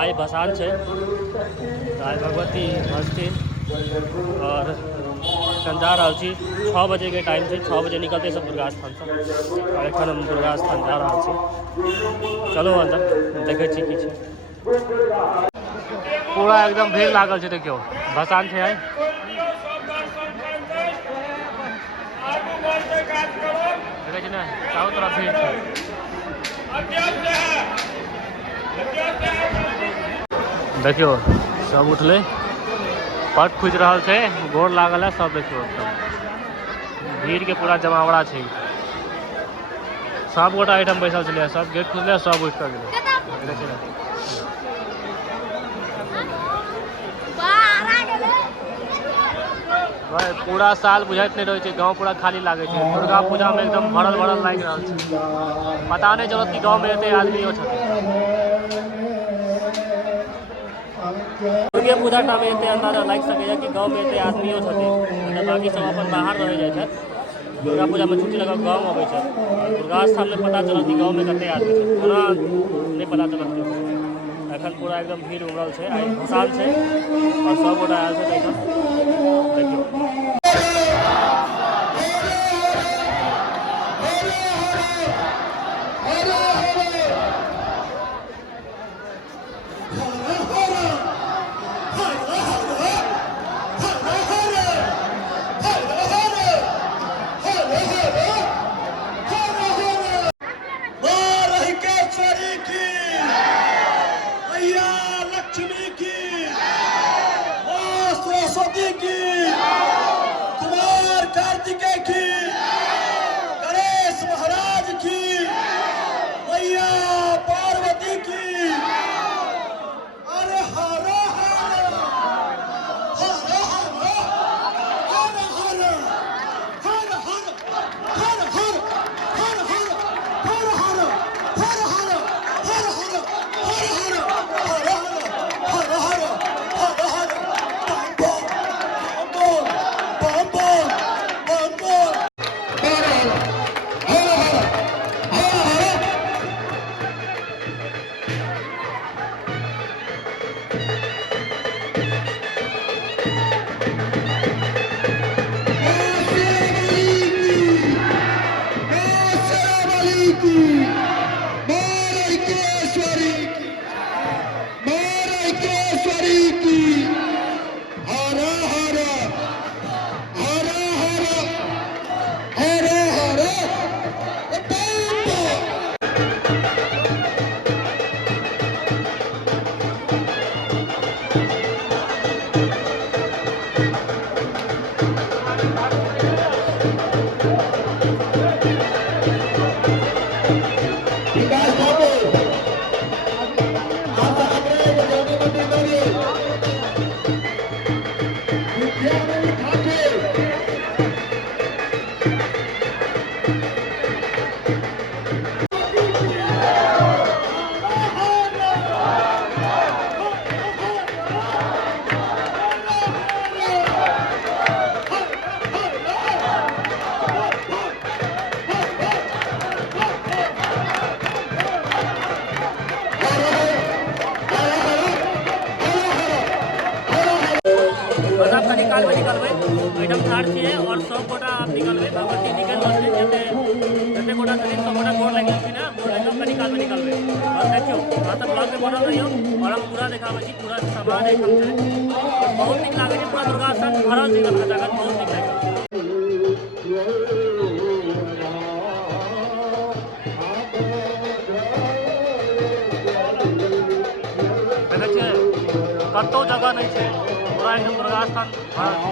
आई भसान है, आई भगवती मस्जिद और जा रहा छी 6 बजे के टाइम से 6 बजे निकलते सब दुर्गा स्थान से और एखन हम दुर्गा स्थान जा रहा छी। चलो अंदर देखे छी की छै। पूरा एकदम भीड़ लागल छै, देखियो भसान छै आई देखे छी ना, चारों तरफ भीड़ छै। देखियो सब उठले, पट खुज रहा है, गोर लागल है सब। देखियो भीड़ के पूरा जमावड़ा है, सब गोटा आइटम बैसल चले, सब गेट खुजले सब उठ कर गए। पूरा साल बुझाइत नहीं रहे, गाँव पूरा खाली लगे, दुर्गा पूजा में एकदम भरल भरल लग रहा है। पता नहीं चलत कि गाँव में एते आदमी दुर्गा पूजा टा में एते अंदाजा लग सके कि गाँव में एते आदमियों छथिन, बाकी सब अपन बाहर रह जाए छथि। दुर्गा पूजा में छुट्टी लगा गाँव आबै छै, दुर्गा स्थान में पता चलत कि गाँव में कते आदमी छै, ओना नहीं पता चलत। एखन पूरा एकदम भीड़ उमड़ल है, आई भसान है और सब गोटा आयल छै देखियो। मैडम ठार छे और सब गोटा आप निकलबे, भगवती निकल रहल छै, जते गोटा छथिन सब गोटा गोर लागि गेलखिन है, गोर लागि कनी काल में निकलबे। और देखियो अहाँ सब ब्लॉग में बनल रहियो और हम पूरा देखाबै छी, पूरा सामान एकदम छै और बहुत नीक लागे छै, पूरा दुर्गा स्थान भरल छै एकदम जगह, बहुत नीक लागे छै। देखे छै कतौ जगह नहीं छै, पूरा एकदम दुर्गा स्थान भरल छै।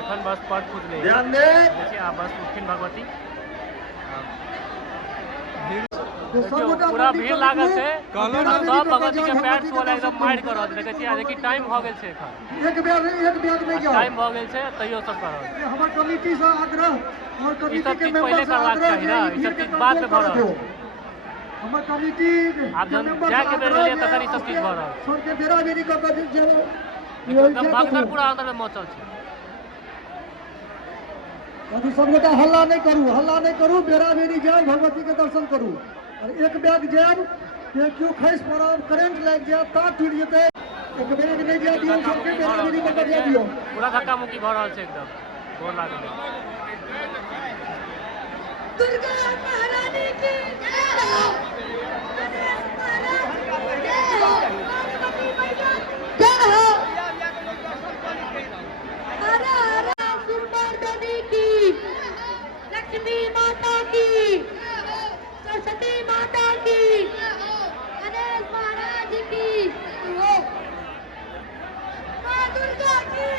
एखन बस पट खुद नहीं, देखिए आप बस उठिन भगवती पूरा भीड़ लागल छै सब भगवती के पैर छुअला एकदम मारि कर रहल देखै छी देखि टाइम भ गेल छै एखन एक बैग में जाओ टाइम भ गेल छै तैयो सब कर रहल हमर कमिटी से आग्रह और कमिटी के मेंबर पहले करबाक चाही ना ई सब चीज बाद में भ रहल हमर कमिटी आब जब जाके बेर भेलिए तखन ई सब चीज भ रहल छोड़ के बेरा बेरी क के जेबो एकदम भगदड़ पूरा अंदर में मचल छै अभी सब गोटा हल्ला नहीं करू बेरा बेरी जाओ भगवती के दर्शन करू और एक बैग जाब ये क्यों खैस पड़ब करंट लग जाए तार टूट जेतै एक बैग नहीं जा दियो सबके बेरा बेरी क के दियो पूरा धक्का मुक्की भ रहल छै एकदम गोर लागल दुर्गा महारानी की जय हो गणेश महाराज जय हो पार्वती मैया जय हो हर हर सुरमर्दनी की लक्ष्मी माता की सरस्वती माता की गणेश महाराज की हो मां दुर्गा की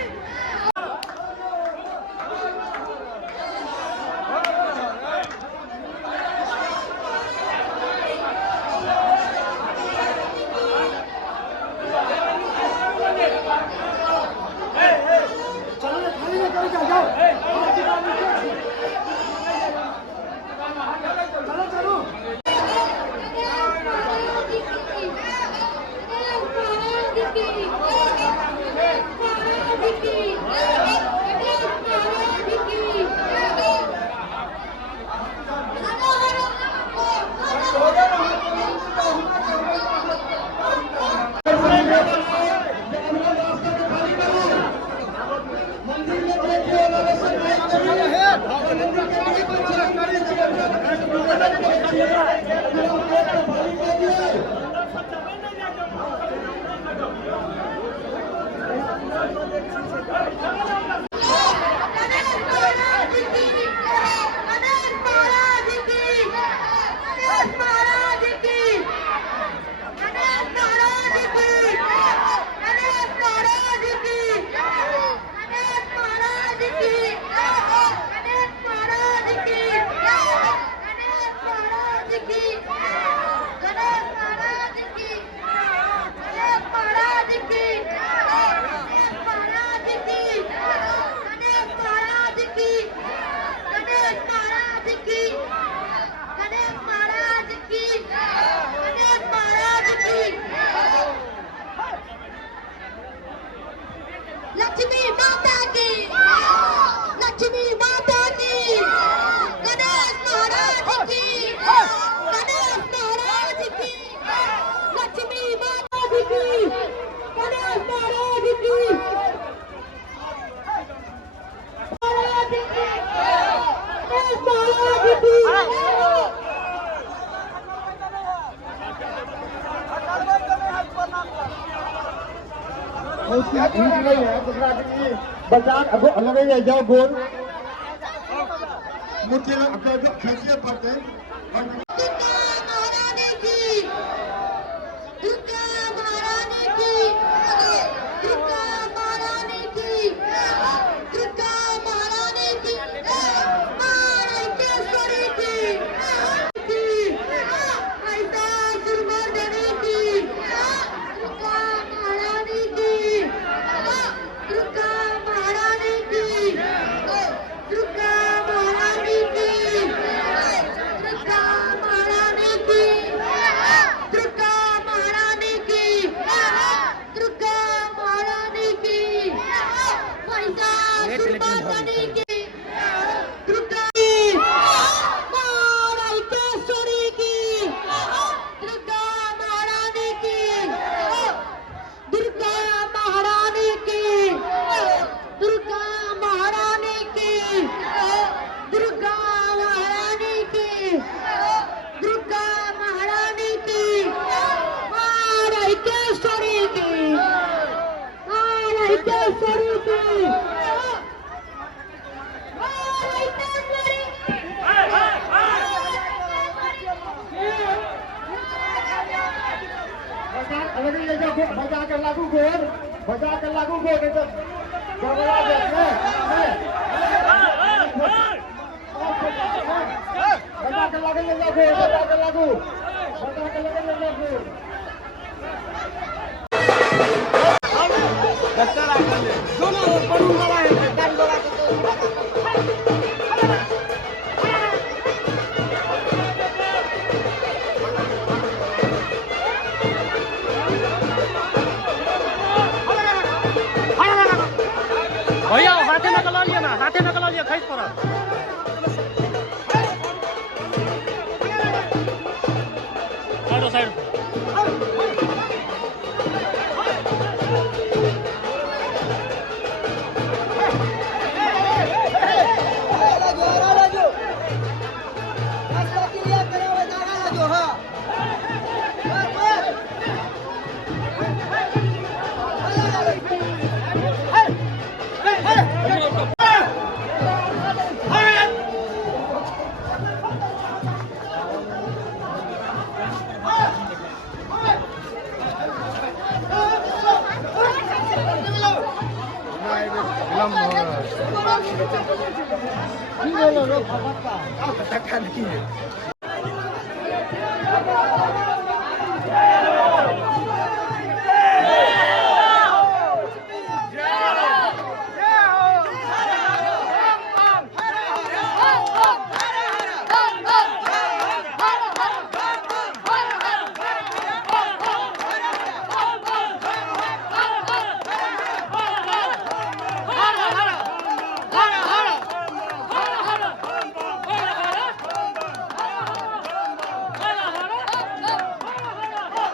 लक्ष्मी माता की लक्ष्मी माता की गणेश महाराज की गणेश महाराज की लक्ष्मी माता की गणेश महाराज की महाराज की गणेश महाराज की नहीं है दूसरा बचा लगे जाओ गोल मुझे खींचने पड़ते बजा कर लागू गोर नहीं तो गड़बड़ा जाए के लागल ले लागू बता के लागू बता के लागल ले लागू डॉक्टर आकर ले दोनों बड़ू वाला है गाड़ी लगा के भैया हाथे में कला लिया ना, हाथे में कला लिया, खींच पड़ा। साइड साइड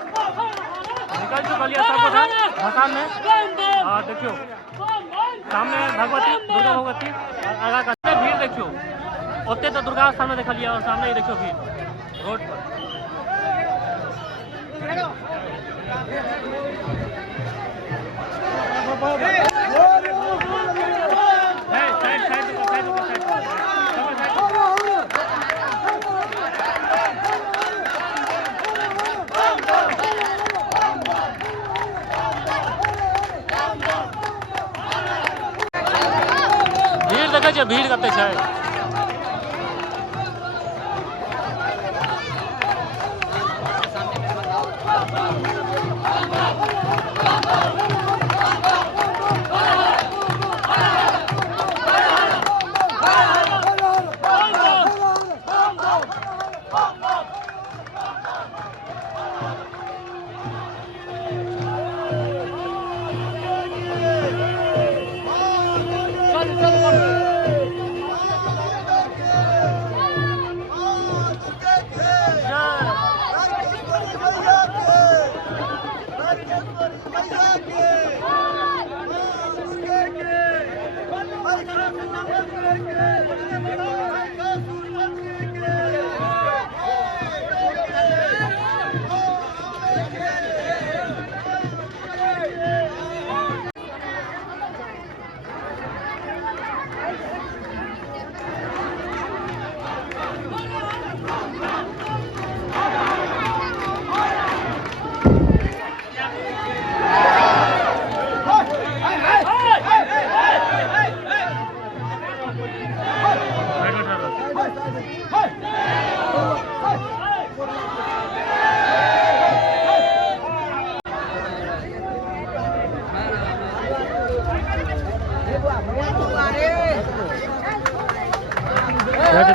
निकल चुका लिया सबको था भसान में। और देखियो सामने भगवती दुर्गा भगवती आगा का भीड़ देखियो ओते तो दुर्गा स्थान में देख लिया और सामने ही देखियो भीड़ रोड पर। भीड़ देखे छे भीड़ कते छै।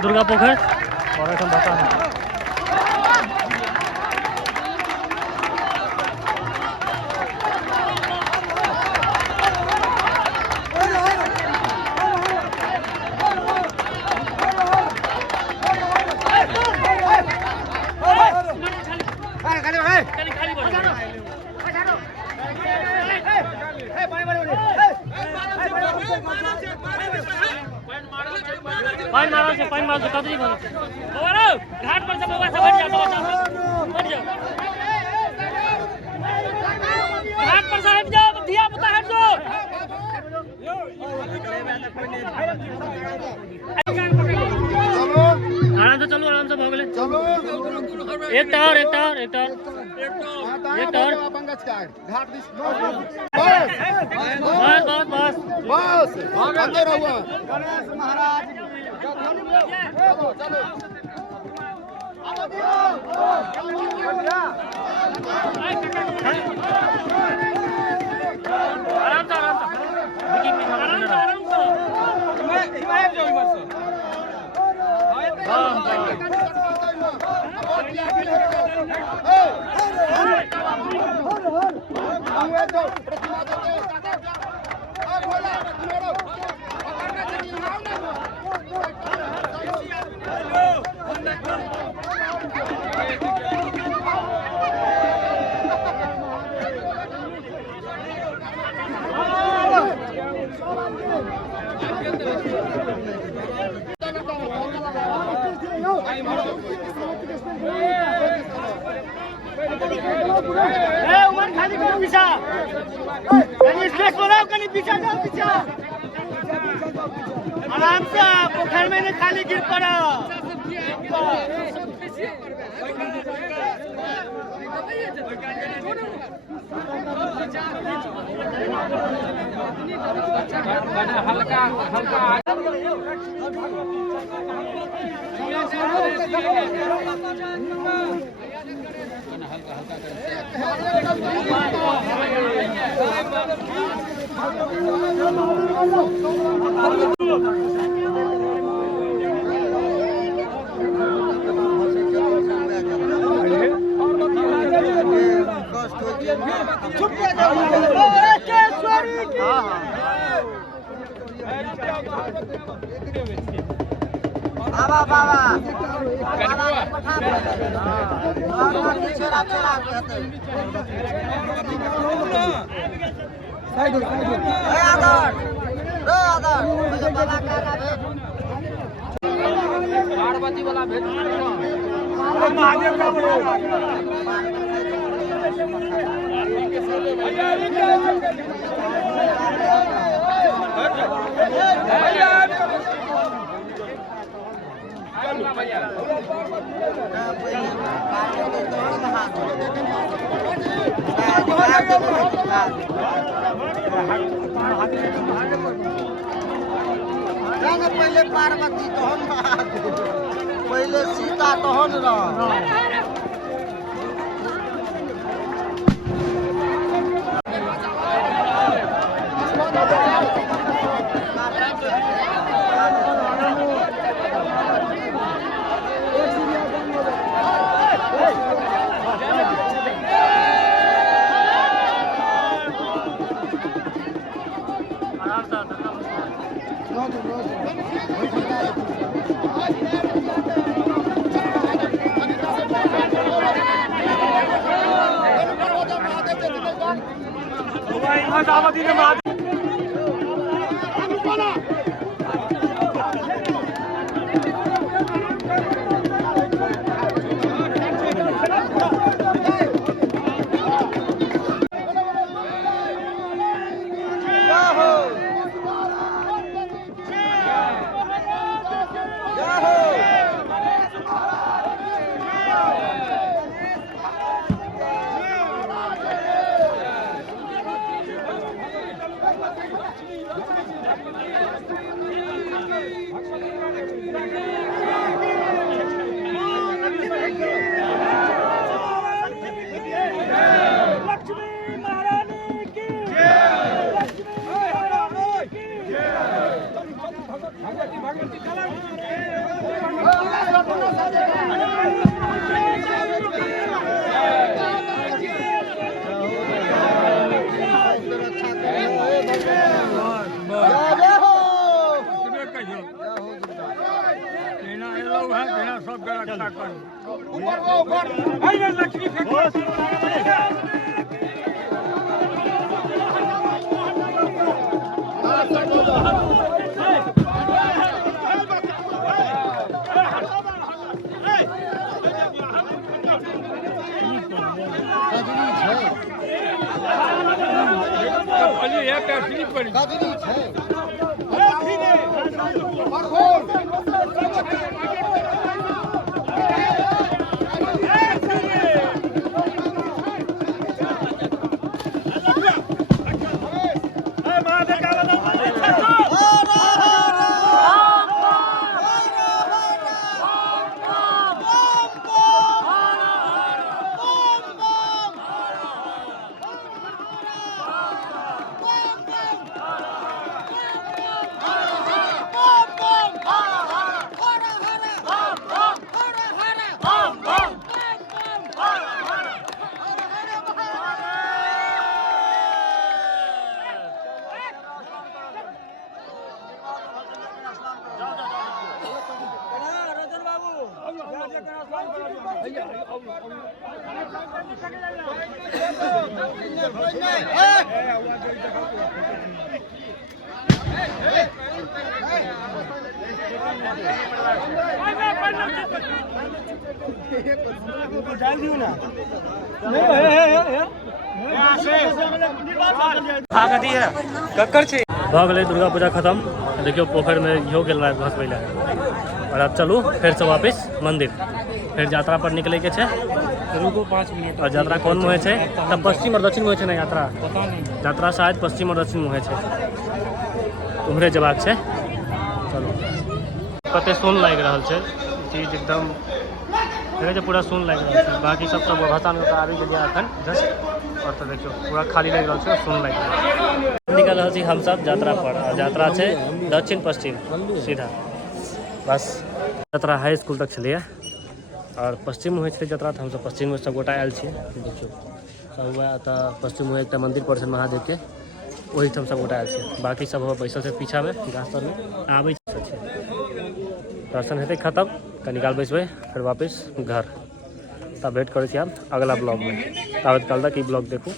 दुर्गा पोखर और एकदम बता है। पानी मारो से पानी मारो से कतरी बोलो बाबा घाट पर से बाबा सब हट जाओ हट जाओ घाट पर से हट जाओ धिया पुता हट जाओ चलो आराम से भाग ले चलो एक टावर पंकज का घाट बस अंदर हुआ गणेश महाराज चलो आराम से विकी पीछा उमर खाली करो पीछा कहीं स्पेस बनाओ कहीं पीछा जाओ पीछा आराम से पोखर में नहीं खाली गिर पड़ा हल्का हल्का बाबा बाबा पार्वती वाला भेज महादेव का पहले पार्वती तहन पहले सीता तहन भऽ गेलै दुर्गा पूजा खत्म। देखियो पोखर में इहो गेल रहा घस पहले। और अब चलू फिर से वापस मंदिर, फिर यात्रा पर निकले के छे। रुको 5 मिनट। और यात्रा कौन मुहे छे? तब पश्चिम और दक्षिण मुहे छे ना यात्रा? यात्रा शायद पश्चिम और दक्षिण मुहे छे। उम्हरे जबाक छे। चलो कते सुन लाग रहल छे चीज, एकदम देखे छे पूरा सुन लाग रहल छे। बाकी सब भसान के आबि गेलिए अखन जस्ट। और तो देखियो पूरा खाली लग रहल छे, सुन लाग रहल छे। निकल रहल छी हम सब यात्रा पर। और यात्रा छे दक्षिण पश्चिम सीधा। बस यात्रा हाई स्कूल तक छलिए। और पश्चिम होइ छे यात्रा, तो हम सब पश्चिम में सब गोटा आयल छी। देखियो सब हुआ तो पश्चिम में एकटा मंदिर पर छे महादेव के, वही हम सब गोटा आयल छी। बाकी सब बैसल छे पीछा में गाछ तर में आबै छे। दर्शन हेतै खत्म, कनी काल बैसबै फिर वापस घर। तब भेंट करै छी आब अगला ब्लॉग में। ताबत काल तक ई ब्लॉग देखू।